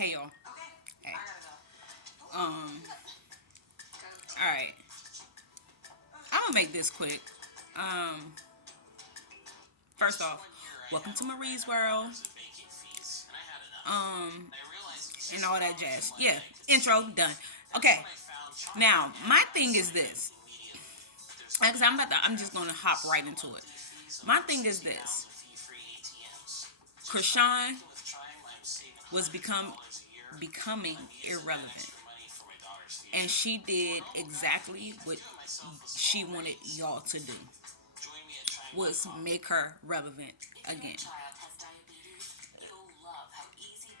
Hey y'all. Hey. Alright. I'm gonna make this quick. Um First off, welcome to Marie's World. Um and all that jazz. Yeah. Intro done. Okay. Now, my thing is this. Because I'm just gonna hop right into it. My thing is this. Krishan was becoming irrelevant. And she did exactly what she wanted y'all to do, was make her relevant again.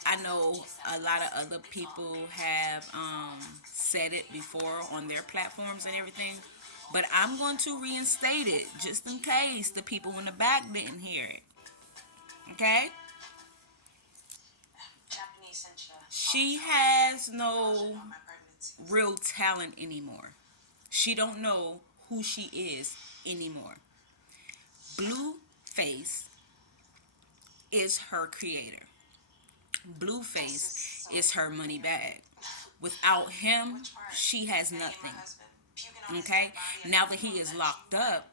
I know a lot of other people have said it before on their platforms and everything, but I'm going to reinstate it just in case the people in the back didn't hear it. Okay? She has no real talent anymore. She don't know who she is anymore. Blueface is her creator. Blueface is her money bag. Without him, she has nothing. Okay? Now that he is locked up,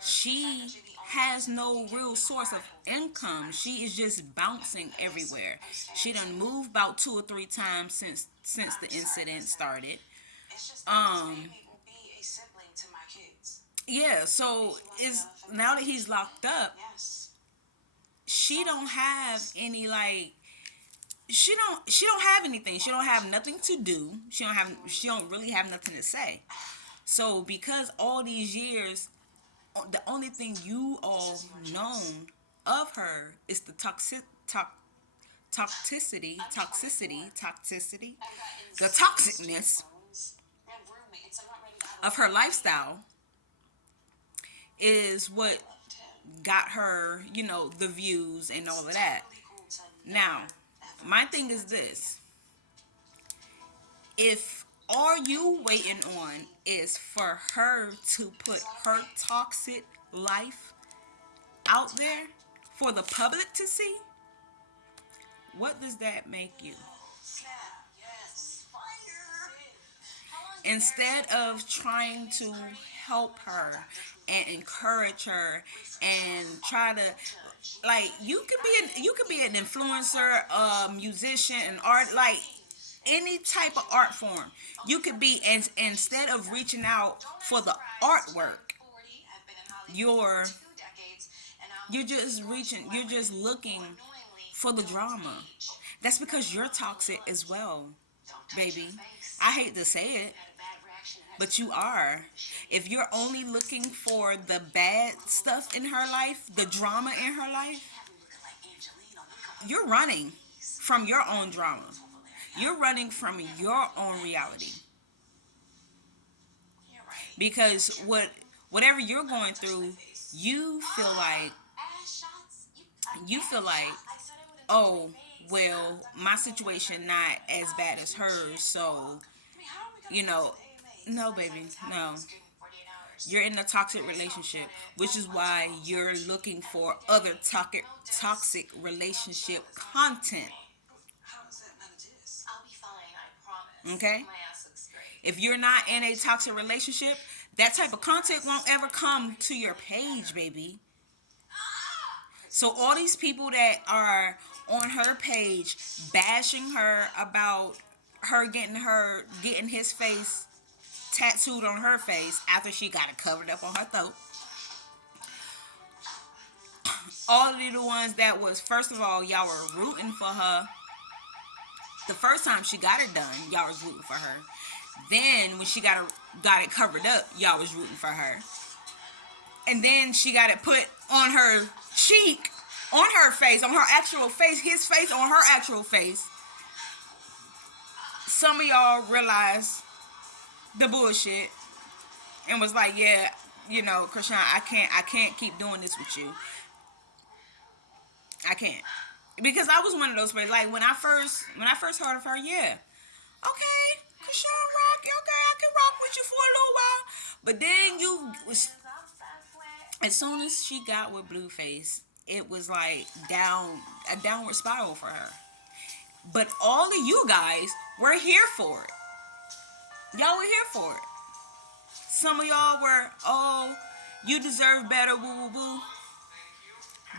she has no real source of income. She is just bouncing everywhere. She done moved about 2 or 3 times since the incident started. Um yeah, so is now that he's locked up, she don't have any like she don't have anything. She don't have nothing to do. She don't really have nothing to say. So because all these years, the only thing you all known of her is the toxicity, the toxicness of her lifestyle is what got her, the views and all of that. Now, my thing is this. If all you waiting on is for her to put her toxic life out there for the public to see, what does that make you? Instead of trying to help her and encourage her and try to, like, you could be an influencer, a musician, an art, like any type of art form. You could be, and instead of reaching out for the artwork, you're you're just looking for the drama. That's because you're toxic as well, baby. I hate to say it, but you are. If you're only looking for the bad stuff in her life, the drama in her life, you're running from your own drama. You're running from your own reality. Because whatever you're going through, you feel like you feel like, oh, well, my situation not as bad as hers, so you know, no, baby, no. You're in a toxic relationship, which is why you're looking for other toxic relationship content. Okay? If you're not in a toxic relationship, that type of content won't ever come to your page, baby. So all these people that are on her page bashing her about her getting his face tattooed on her face after she got it covered up on her throat. All of the ones that was, first of all, y'all were rooting for her. The first time she got it done, y'all was rooting for her. Then when she got it covered up, y'all was rooting for her. And then she got it put on her cheek, on her face, on her actual face, his face on her actual face. Some of y'all realized the bullshit and was like, yeah, Krishan, I can't keep doing this with you. I can't. Because I was one of those people, like when I first heard of her, yeah. Okay, Krishan rock, okay, I can rock with you for a little while. But then as soon as she got with Blueface, it was like a downward spiral for her. But all of you guys were here for it. Y'all were here for it. Some of y'all were, oh, you deserve better, woo woo woo.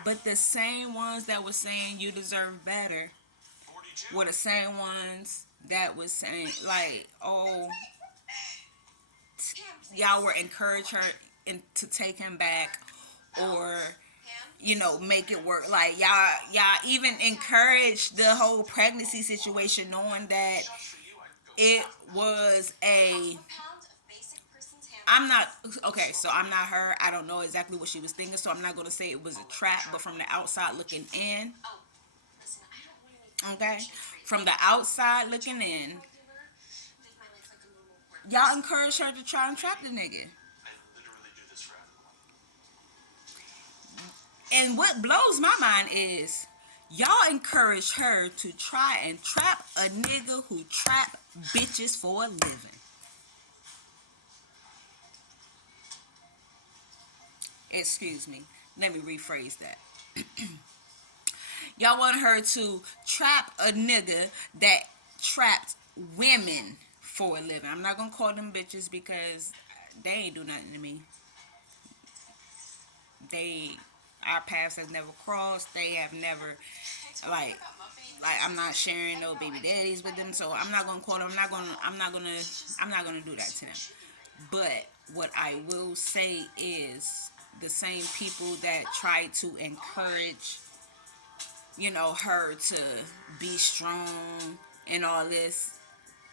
But the same ones that were saying you deserve better were the same ones that was saying, like, oh, y'all were encourage her to take him back, or make it work. Like y'all even encouraged the whole pregnancy situation, knowing that it was a. I'm not okay, so I'm not her. I don't know exactly what she was thinking, so I'm not gonna say it was a trap. But from the outside looking in, okay, from the outside looking in, y'all encouraged her to try and trap the nigga. And what blows my mind is y'all encourage her to try and trap a nigga who trap bitches for a living. Excuse me. Let me rephrase that. Y'all want her to trap a nigga that trapped women for a living. I'm not gonna call them bitches because they ain't do nothing to me. They, our paths have never crossed. They have never, like I'm not sharing no baby daddies with them, so I'm not gonna call them. I'm not gonna do that to them. But what I will say is the same people that try to encourage, her to be strong and all this,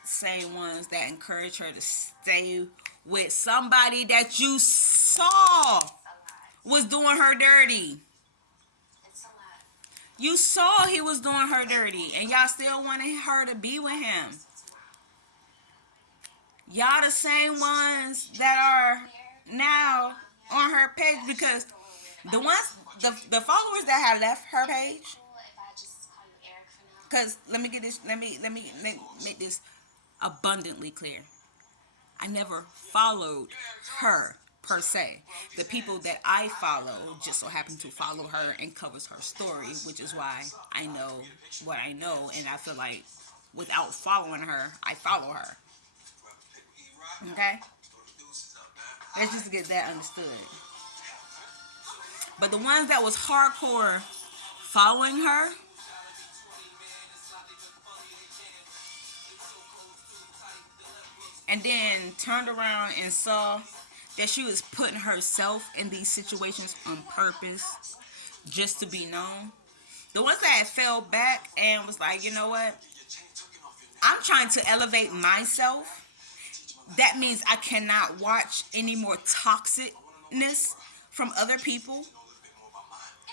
same ones that encourage her to stay with somebody that you saw was doing her dirty. You saw he was doing her dirty, and y'all still wanted her to be with him. Y'all the same ones that are now on her page, because the ones, the followers that have left her page. Because let me make this abundantly clear. I never followed her per se. The people that I follow just so happen to follow her and covers her story, which is why I know what I know, and I feel like without following her, I follow her. Okay? Let's just get that understood. But the ones that was hardcore following her, and then turned around and saw that she was putting herself in these situations on purpose just to be known. The ones that had fell back and was like, you know what? I'm trying to elevate myself. That means I cannot watch any more toxicness from other people.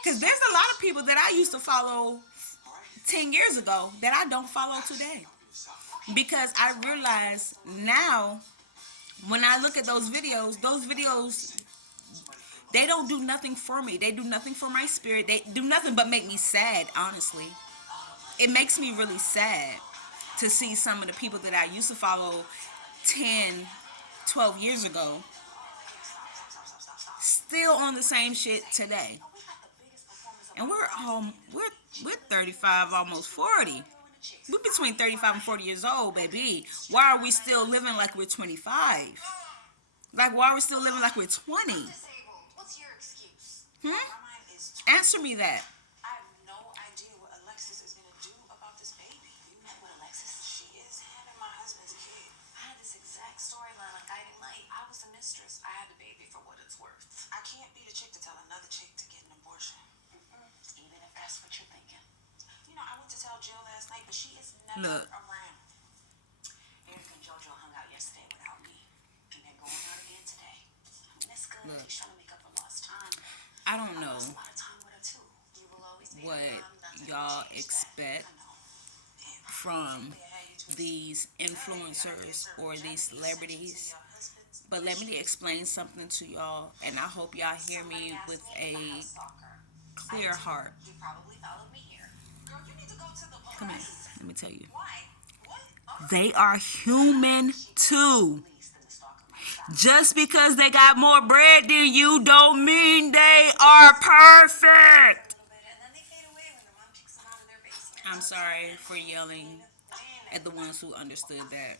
Because there's a lot of people that I used to follow 10 years ago that I don't follow today. Because I realize now, when I look at those videos, they don't do nothing for me. They do nothing for my spirit. They do nothing but make me sad, honestly. It makes me really sad to see some of the people that I used to follow 10, 12 years ago still on the same shit today. And we're 35, almost 40. We're between 35 and 40 years old, baby. Why are we still living like we're 25? Like, why are we still living like we're 20? Answer me that. Look. Look. I don't know what y'all expect from these influencers or these celebrities, but let me explain something to y'all, and I hope y'all hear me with a clear heart. Come here, let me tell you. They are human too. Just because they got more bread than you don't mean they are perfect. I'm sorry for yelling at the ones who understood that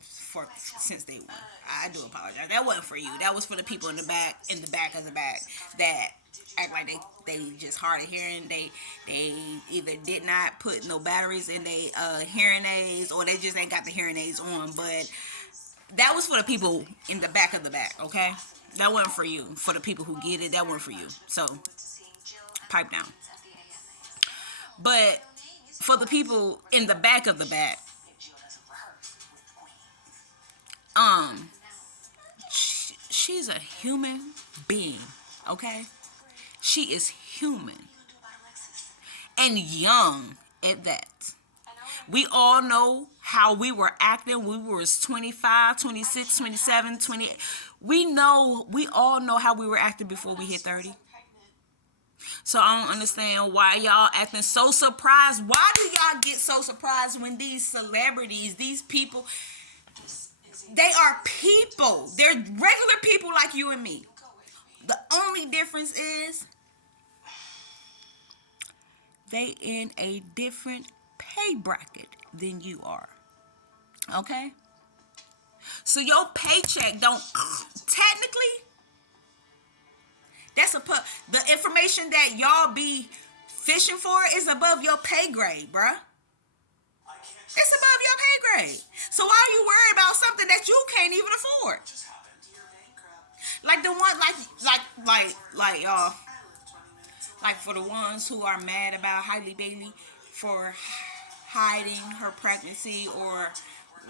for since day one. I do apologize. That wasn't for you. That was for the people in the back of the back that act like they just hard of hearing. They either did not put no batteries in they hearing aids, or they just ain't got the hearing aids on. But that was for the people in the back of the back. Okay, that wasn't for you. For the people who get it, that wasn't for you. So pipe down. But for the people in the back of the back, um, she's a human being. Okay, she is human and young at that. We all know how we were acting. We were 25, 26, 27, 28. We all know how we were acting before we hit 30. So I don't understand why y'all acting so surprised. Why do y'all get so surprised when these celebrities, these people, they are people. They're regular people like you and me. The only difference is they in a different pay bracket than you are. Okay? So your paycheck don't technically, the information that y'all be fishing for is above your pay grade, bruh. It's above your pay grade. So why are you worried about something that you can't even afford? Like the one, like y'all, like for the ones who are mad about Hailey Bailey for hiding her pregnancy, or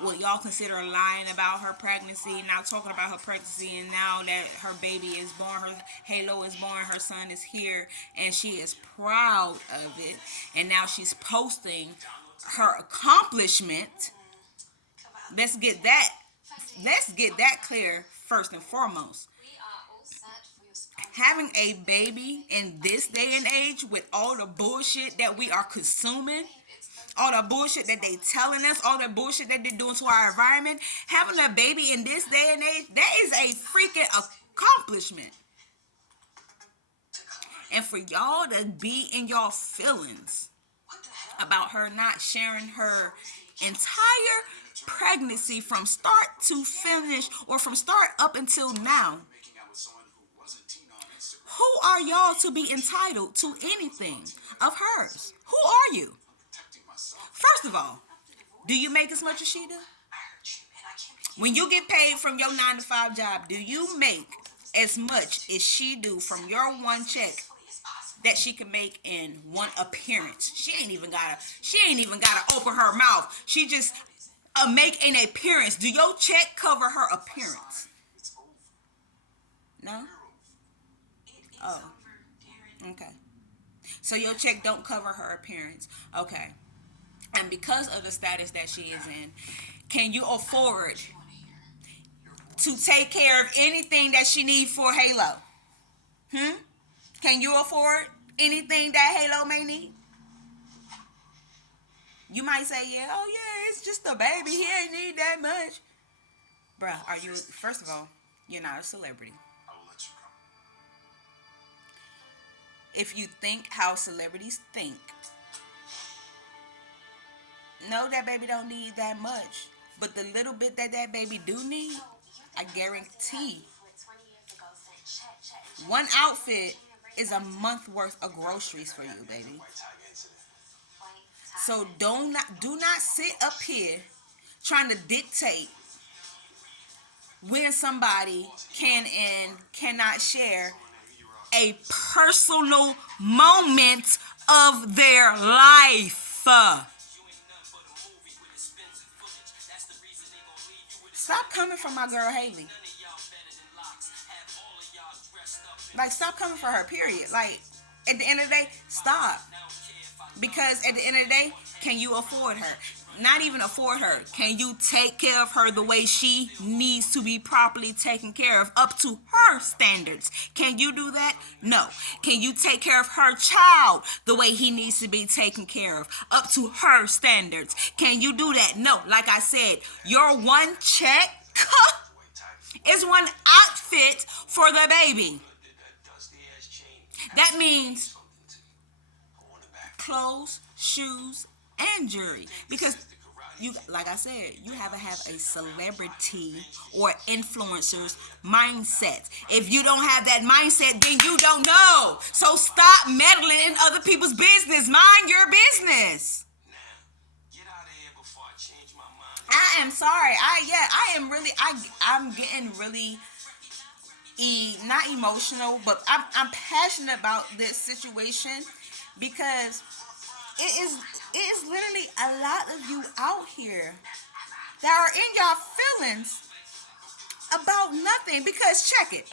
what y'all consider lying about her pregnancy, now talking about her pregnancy, and now that her baby is born, her Halo is born, her son is here, and she is proud of it, and now she's posting her accomplishment. Let's get that clear first and foremost. Having a baby in this day and age, with all the bullshit that we are consuming, all the bullshit that they telling us, all the bullshit that they're doing to our environment, having a baby in this day and age, that is a freaking accomplishment. And for y'all to be in y'all feelings about her not sharing her entire pregnancy from start to finish, or from start up until now, who are y'all to be entitled to anything of hers? Who are you? First of all, do you make as much as she do? When you get paid from your 9 to 5 job, do you make as much as she do from your one check that she can make in one appearance? She ain't even gotta open her mouth. She just make an appearance. Do your check cover her appearance? No? Oh. Okay. So your check don't cover her appearance. Okay. And because of the status that she is in, can you afford to take care of anything that she needs for Halo? Can you afford anything that Halo may need? You might say, yeah, oh yeah, it's just a baby. He ain't need that much. Bruh, first of all, you're not a celebrity. If you think how celebrities think, no, that baby don't need that much. But the little bit that baby do need, I guarantee, one outfit is a month worth of groceries for you, baby. So do not sit up here trying to dictate when somebody can and cannot share a personal moment of their life. Stop coming for my girl Hailey. Like, stop coming for her, period. Like, at the end of the day, stop. Because at the end of the day, can you afford her? Not even afford her. Can you take care of her the way she needs to be properly taken care of, up to her standards? Can you do that? No. Can you take care of her child the way he needs to be taken care of, up to her standards? Can you do that? No. Like I said, your one check is one outfit for the baby. That means clothes, shoes, and jewelry. Because you, like I said, you have to have a celebrity or influencer's mindset. If you don't have that mindset, then you don't know. So stop meddling in other people's business. Mind your business. I am sorry. I am really I'm getting really not emotional, but I'm passionate about this situation because it is it is literally a lot of you out here that are in y'all feelings about nothing. Because check it,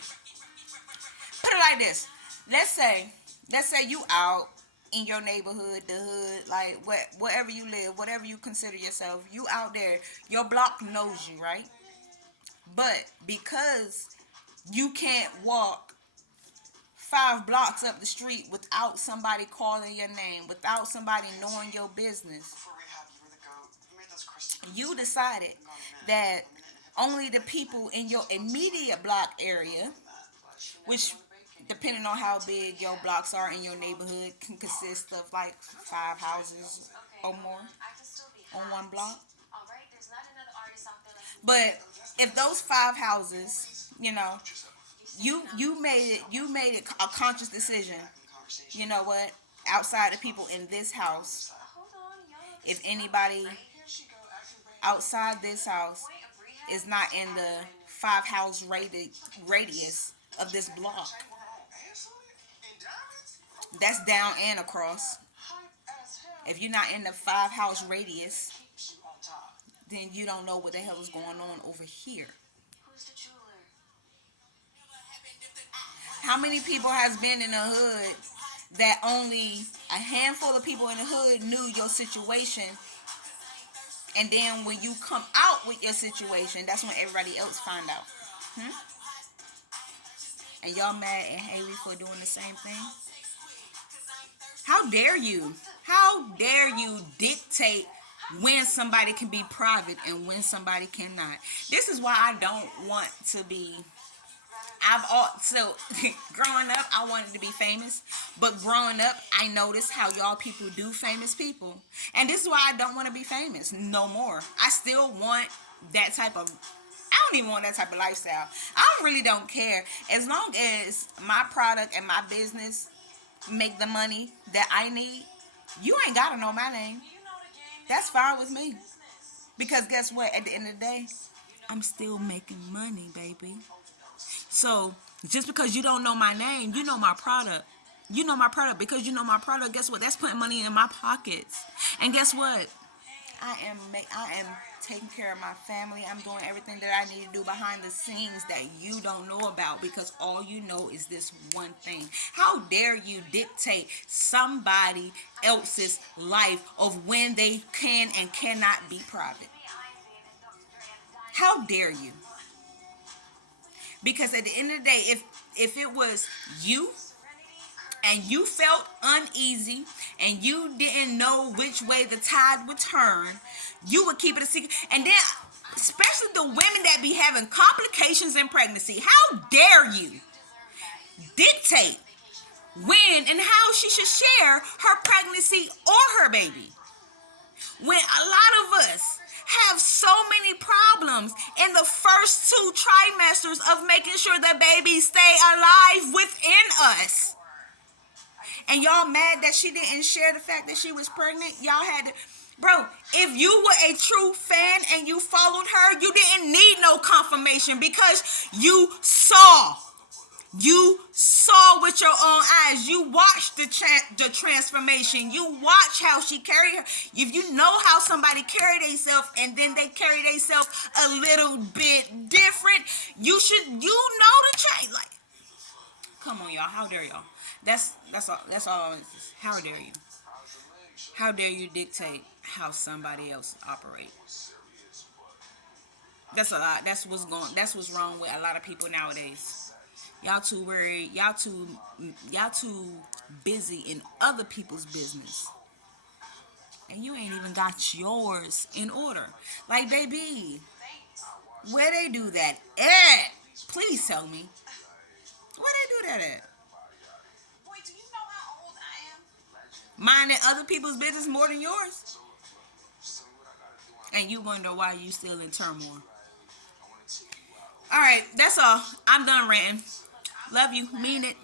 put it like this. Let's say let's say you out in your neighborhood, the hood, like wherever you live, whatever you consider yourself, you out there, your block knows you, right? But because you can't walk 5 blocks up the street without somebody calling your name, without somebody knowing your business, you decided that only the people in your immediate block area, which depending on how big your blocks are in your neighborhood, can consist of like 5 houses or more on one block. But if those 5 houses, you made it a conscious decision. You know what? Outside the people in this house, if anybody outside this house is not in the 5 house radius of this block, that's down and across. If you're not in the 5 house radius, then you don't know what the hell is going on over here. How many people has been in the hood that only a handful of people in the hood knew your situation, and then when you come out with your situation, that's when everybody else find out? Hmm? And y'all mad at Haley for doing the same thing? How dare you? How dare you dictate when somebody can be private and when somebody cannot? This is why I don't want to be. So growing up, I wanted to be famous, but growing up, I noticed how y'all people do famous people, and this is why I don't want to be famous no more. I still want that type of. I don't even want that type of lifestyle. Really don't care as long as my product and my business make the money that I need. You ain't gotta know my name. That's fine with me. Because guess what? At the end of the day, I'm still making money, baby. So just because you don't know my name, you know my product. You know my product. Because you know my product, guess what? That's putting money in my pockets. And guess what? I am taking care of my family. I'm doing everything that I need to do behind the scenes that you don't know about, because all you know is this one thing. How dare you dictate somebody else's life of when they can and cannot be private? How dare you? Because at the end of the day, if it was you and you felt uneasy and you didn't know which way the tide would turn, you would keep it a secret. And then, especially the women that be having complications in pregnancy, how dare you dictate when and how she should share her pregnancy or her baby, when a lot of us have so many problems in the first 2 trimesters of making sure the babies stay alive within us. And y'all mad that she didn't share the fact that she was pregnant? Y'all had to. Bro, if you were a true fan and you followed her, you didn't need no confirmation, because you saw. You saw with your own eyes. You watched the transformation. You watch how she carried her. If you know how somebody carried themselves and then they carry themselves a little bit different, you know the change. Like, come on, y'all. How dare y'all? That's all. How dare you? How dare you dictate how somebody else operates? That's a lot. That's what's wrong with a lot of people nowadays. Y'all too worried. Y'all too busy in other people's business, and you ain't even got yours in order. Like, baby, where they do that at? Please tell me. Where they do that at? minding other people's business more than yours, and you wonder why you still in turmoil. All right, that's all. I'm done ranting. Love you. Mean it.